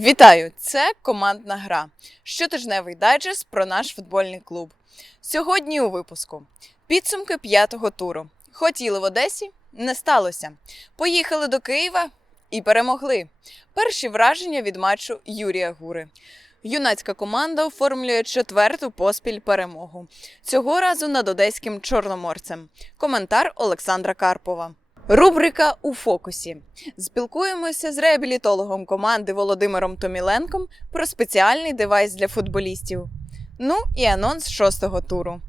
Вітаю! Це командна гра. Щотижневий дайджест про наш футбольний клуб. Сьогодні у випуску підсумки п'ятого туру. Хотіли в Одесі, не сталося. Поїхали до Києва і перемогли. Перші враження від матчу Юрія Гури. Юнацька команда оформлює четверту поспіль перемогу. Цього разу над одеським чорноморцем. Коментар Олександра Карпова. Рубрика у фокусі. Спілкуємося з реабілітологом команди Володимиром Томіленком про спеціальний девайс для футболістів. Ну і анонс шостого туру.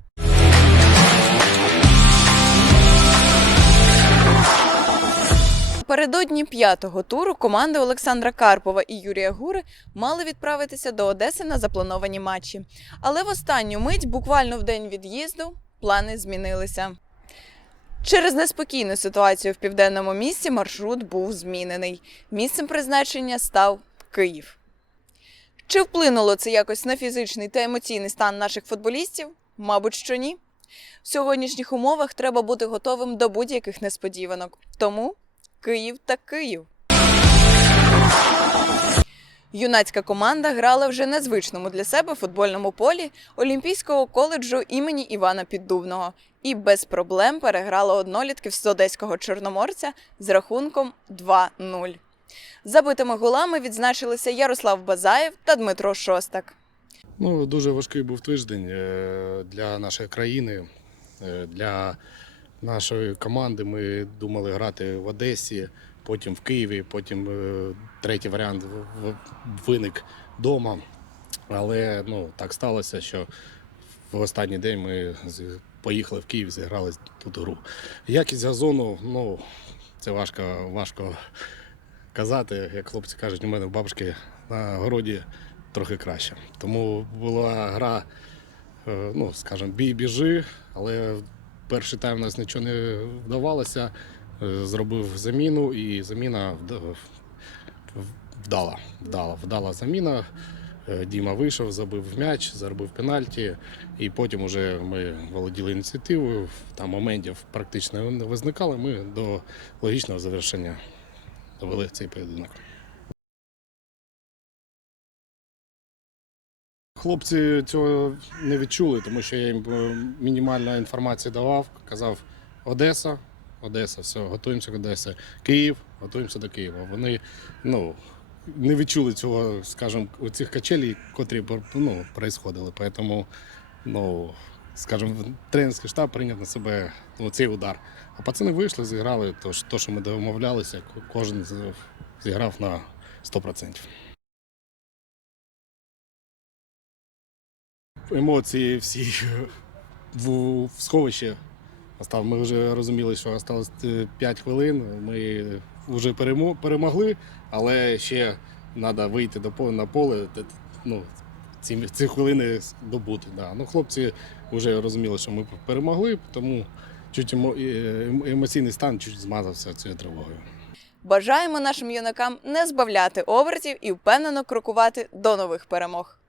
Передодні п'ятого туру команди Олександра Карпова і Юрія Гури мали відправитися до Одеси на заплановані матчі. Але в останню мить, буквально в день від'їзду, плани змінилися. Через неспокійну ситуацію в південному місті маршрут був змінений. Місцем призначення став Київ. Чи вплинуло це якось на фізичний та емоційний стан наших футболістів? Мабуть, що ні. В сьогоднішніх умовах треба бути готовим до будь-яких несподіванок. Тому Київ та Київ. Юнацька команда грала вже на звичному для себе футбольному полі Олімпійського коледжу імені Івана Піддубного і без проблем переграла однолітків з одеського чорноморця з рахунком 2-0. Забитими голами відзначилися Ярослав Базаєв та Дмитро Шостак. Ну, дуже важкий був тиждень е, для нашої країни, е, для нашої команди. Ми думали грати в Одесі, потім в Києві, потім е, третій варіант виник вдома. Але ну, так сталося, що в останній день ми поїхали в Київ, зіграли тут гру. Якість газону, ну, це важко, важко казати. Як хлопці кажуть, у мене в бабушки на городі трохи краще. Тому була гра, е, ну, скажімо, бій біжи, але перший тайм у нас нічого не вдавалося. Е, Зробив заміну, і заміна вдала. Вдала, вдала заміна. Е, Діма вийшов, забив м'яч, заробив пенальті, і потім вже ми володіли ініціативою. Там моментів практично не визникало. Ми до логічного завершення довели цей поєдинок. Хлопці цього не відчули, тому що я їм е, мінімальну інформацію давав. Казав Одеса, Одеса, все, готуємося до Одеси. Київ, готуємося до Києва. Вони ну, не відчули цього, скажімо, цих качелей, котрі ну, происходили. Тому, ну, скажімо, тренерський штаб прийняв на себе ну, цей удар. А пацани вийшли, зіграли то, що- ми домовлялися, кожен зіграв на 100%. Емоції всі в, сховищі. Ми вже розуміли, що залишилось 5 хвилин. Ми вже перемо- перемогли, але ще треба вийти до на поле, ну, ці, ці хвилини добути. Да. Ну, хлопці вже розуміли, що ми перемогли, тому чуть емо, е- емоційний стан чуть змазався цією тривогою. Бажаємо нашим юнакам не збавляти обертів і впевнено крокувати до нових перемог.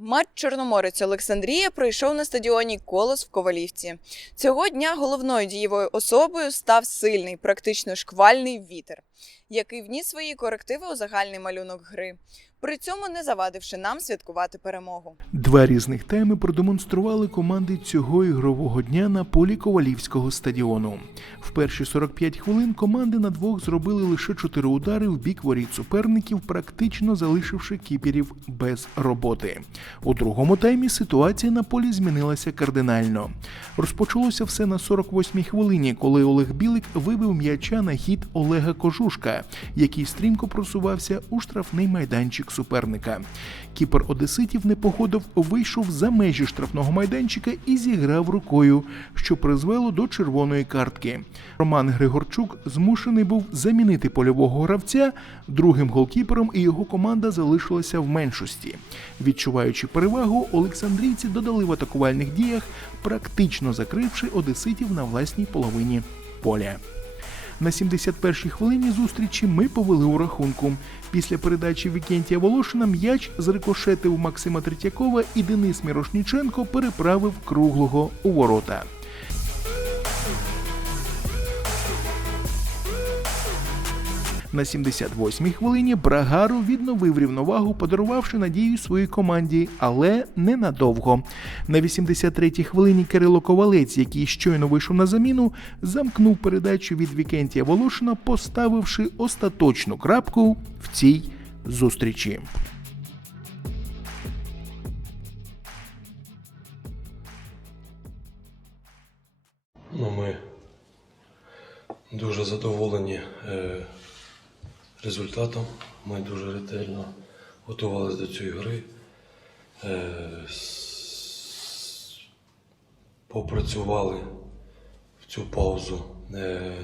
Матч Чорноморець Олександрія пройшов на стадіоні Колос в Ковалівці. Цього дня головною дієвою особою став сильний, практично шквальний вітер, який вніс свої корективи у загальний малюнок гри, при цьому не завадивши нам святкувати перемогу. Два різних тайми продемонстрували команди цього ігрового дня на полі Ковалівського стадіону. В перші 45 хвилин команди на двох зробили лише чотири удари в бік воріт суперників, практично залишивши кіперів без роботи. У другому таймі ситуація на полі змінилася кардинально. Розпочалося все на 48-й хвилині, коли Олег Білик вибив м'яча на хід Олега Кожушка, який стрімко просувався у штрафний майданчик суперника. Кіпер Одеситів непогодов вийшов за межі штрафного майданчика і зіграв рукою, що призвело до червоної картки. Роман Григорчук змушений був замінити польового гравця. Другим голкіпером і його команда залишилася в меншості. Відчуваючи перевагу, олександрійці додали в атакувальних діях, практично закривши одеситів на власній половині поля. На 71-й хвилині зустрічі ми повели у рахунку. Після передачі Вікентія Волошина м'яч зрикошетив Максима Третьякова і Денис Мірошніченко переправив круглого у ворота. На 78-й хвилині Брагару відновив рівновагу, подарувавши надію своїй команді, але ненадовго. На 83-й хвилині Кирило Ковалець, який щойно вийшов на заміну, замкнув передачу від Вікентія Волошина, поставивши остаточну крапку в цій зустрічі. Ну, ми дуже задоволені е, результатом. Ми дуже ретельно готувалися до цієї гри. Е, попрацювали в цю паузу. Е,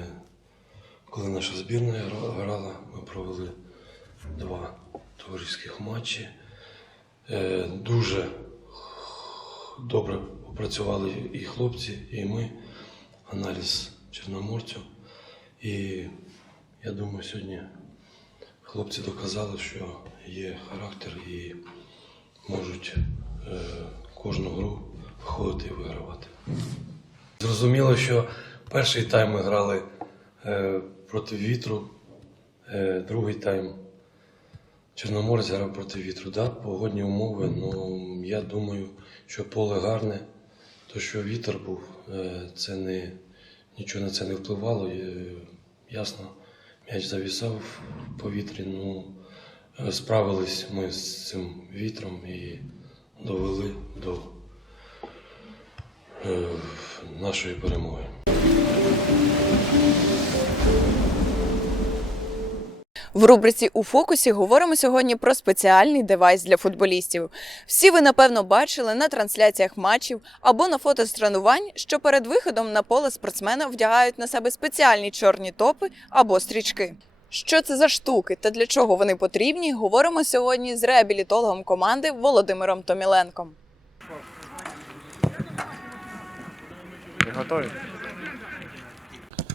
коли наша збірна грала, ми провели два товариських матчі. Е, дуже добре попрацювали і хлопці, і ми. Аналіз чорноморцю. І я думаю, сьогодні хлопці доказали, що є характер і можуть е, кожну гру виходити і вигравати. Зрозуміло, що перший тайм ми грали е, проти вітру, е, другий тайм Чорноморець грав проти вітру. Да, погодні умови. Ну я думаю, що поле гарне. То, що вітер був, це не нічого на це не впливало. Ясно, м'яч завісав в повітрі. Ну справились ми з цим вітром і довели до е, нашої перемоги. Рубриці у фокусі говоримо сьогодні про спеціальний девайс для футболістів. Всі ви напевно бачили на трансляціях матчів або на фото з тренувань, що перед виходом на поле спортсмена вдягають на себе спеціальні чорні топи або стрічки. Що це за штуки та для чого вони потрібні? Говоримо сьогодні з реабілітологом команди Володимиром Томіленком. Готові?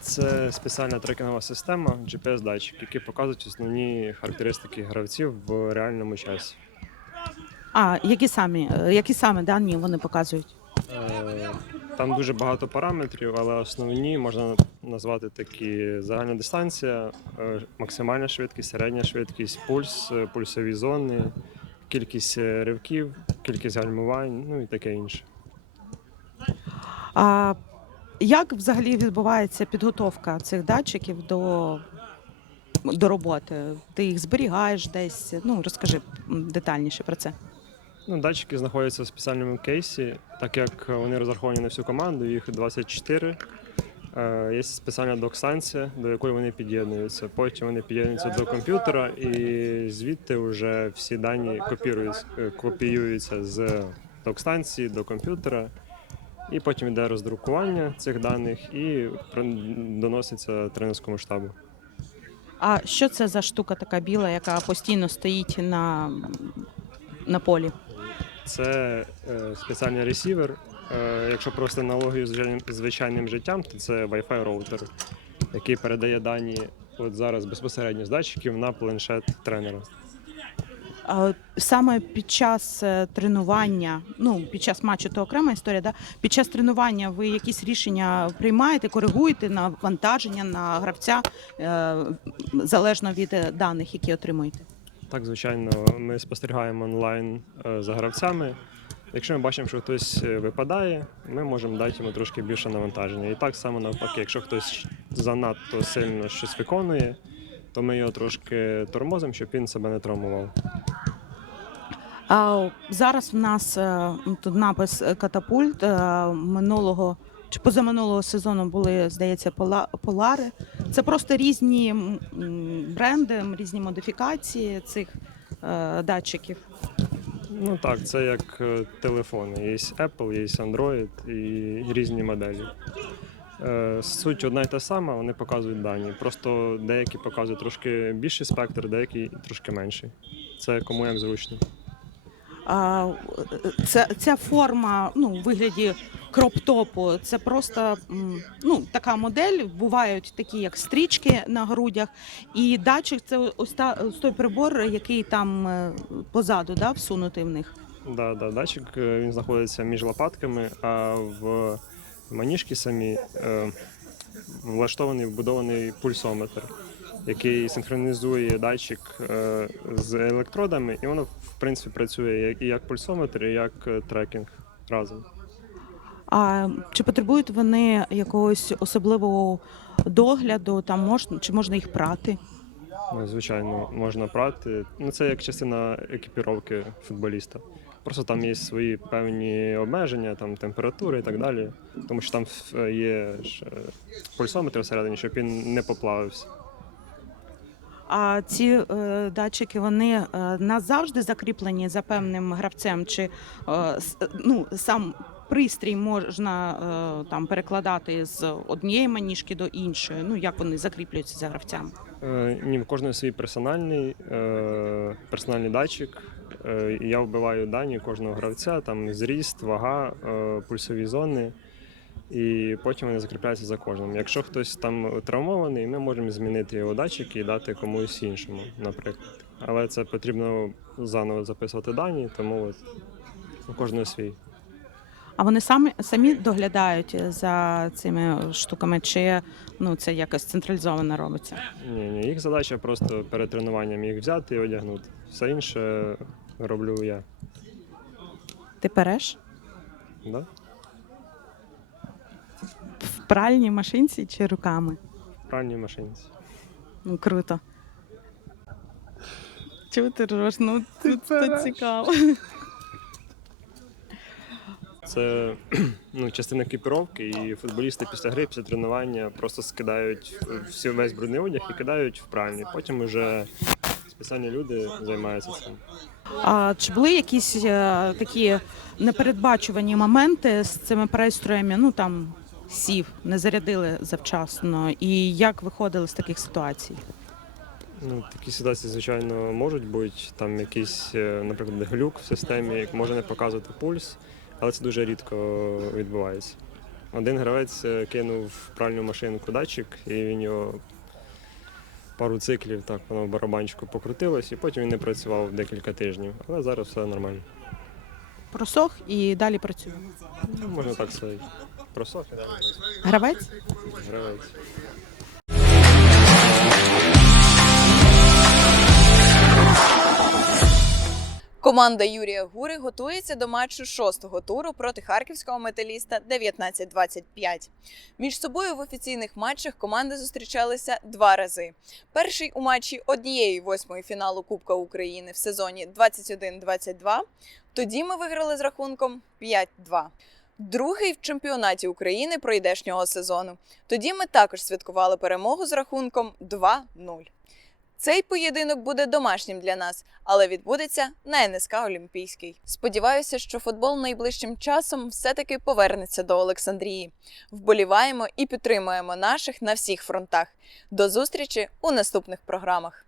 Це спеціальна трекінгова система GPS-датчик, які показують основні характеристики гравців в реальному часі. А які самі, е, які саме дані вони показують? Е, Там дуже багато параметрів, але основні можна назвати такі загальна дистанція, е, максимальна швидкість, середня швидкість, пульс, пульсові зони, кількість ривків, кількість гальмувань, ну і таке інше. А як взагалі відбувається підготовка цих датчиків до, до роботи? Ти їх зберігаєш десь? Ну розкажи детальніше про це. Ну, датчики знаходяться в спеціальному кейсі, так як вони розраховані на всю команду, їх 24. Е, Є спеціальна док-станція, до якої вони під'єднуються. Потім вони під'єднуються до комп'ютера, і звідти вже всі дані е, копіюються з док-станції до комп'ютера. І потім йде роздрукування цих даних і доноситься тренерському штабу. А що це за штука така біла, яка постійно стоїть на, на полі? Це е, спеціальний ресівер. Е, якщо провести аналогію з звичайним- звичайним життям, то це Wi-Fi роутер, який передає дані от зараз безпосередньо з датчиків на планшет тренера. Саме під час е, тренування, ну під час матчу то окрема історія. Да? Під час тренування ви якісь рішення приймаєте, коригуєте на вантаження на гравця е, залежно від е, даних, які отримуєте. Так, звичайно, ми спостерігаємо онлайн за гравцями. Якщо ми бачимо, що хтось випадає, ми можемо дати йому трошки більше навантаження. І так само навпаки, якщо хтось занадто сильно щось виконує, то ми його трошки тормозимо, щоб він себе не травмував. А зараз в нас е, тут напис е, катапульт е, минулого чи позаминулого сезону були, здається, пола- полари. Це просто різні м, бренди, різні модифікації цих е, датчиків. Ну так, це як е, телефони. Є Apple, є Android і різні моделі. Е, Суть одна й та сама, вони показують дані. Просто деякі показують трошки більший спектр, деякі трошки менший. Це кому як зручно. А, Ця, ця форма ну, у вигляді кроп-топу. Це просто ну, така модель. Бувають такі, як стрічки на грудях. І датчик це ось, та, ось той прибор, який там е, позаду да, всунутий в них. Да, да, датчик е, він знаходиться між лопатками, а в маніжки самі е, влаштований вбудований пульсометр, який синхронізує датчик е, з електродами, і воно в принципі працює як- і як пульсометр, і як е, трекінг разом. А чи потребують вони якогось особливого догляду? Там можна чи можна їх прати? Ну, звичайно, можна прати. Ну, це як частина екіпіровки футболіста. Просто там є свої певні обмеження, там температури і так далі. Тому що там е, є е, пульсометр всередині, щоб він не поплавився. А ці е, датчики вони е, назавжди закріплені за певним гравцем, чи е, ну сам пристрій можна е, там перекладати з однієї маніжки до іншої. Ну як вони закріплюються за гравцями? Е, Ні, в кожного свій персональний, е, персональний датчик. Е, Я вбиваю дані кожного гравця, там зріст, вага, е, пульсові зони. І потім вони закріпляються за кожним. Якщо хтось там травмований, ми можемо змінити його датчик і дати комусь іншому, наприклад. Але це потрібно заново записувати дані, тому от у кожного свій. А вони самі самі доглядають за цими штуками, чи ну це якось централізовано робиться? Ні, ні, їх задача просто перед тренуванням їх взяти і одягнути. Все інше роблю я. Ти переш Да? в пральній машинці чи руками? В пральній машинці. Ну круто. Чого ти ржеш? Ну це, це цікаво. Це ну, частина екіпіровки, і футболісти після гри, після тренування просто скидають всі весь брудний одяг і кидають в пральню. Потім вже спеціальні люди займаються цим. А чи були якісь е, такі непередбачувані моменти з цими пристроями? Ну там сів, не зарядили завчасно. І як виходили з таких ситуацій? Ну, такі ситуації, звичайно, можуть бути. Там якийсь, е, наприклад, глюк в системі, як може не показувати пульс, але це дуже рідко відбувається. Один гравець е, кинув в пральну машинку датчик, і він його пару циклів так воно в барабанчику покрутилось, і потім він не працював декілька тижнів. Але зараз все нормально. Просох і далі працює. Ну, можна так сказати. Просох і далі Гравець? гравець. Команда Юрія Гури готується до матчу шостого туру проти харківського металіста 19-25. Між собою в офіційних матчах команди зустрічалися два рази. Перший у матчі однієї восьмої фіналу Кубка України в сезоні 21-22. Тоді ми виграли з рахунком 5-2. Другий в чемпіонаті України пройдешнього сезону. Тоді ми також святкували перемогу з рахунком 2-0. Цей поєдинок буде домашнім для нас, але відбудеться на НСК Олімпійський. Сподіваюся, що футбол найближчим часом все-таки повернеться до Олександрії. Вболіваємо і підтримуємо наших на всіх фронтах. До зустрічі у наступних програмах.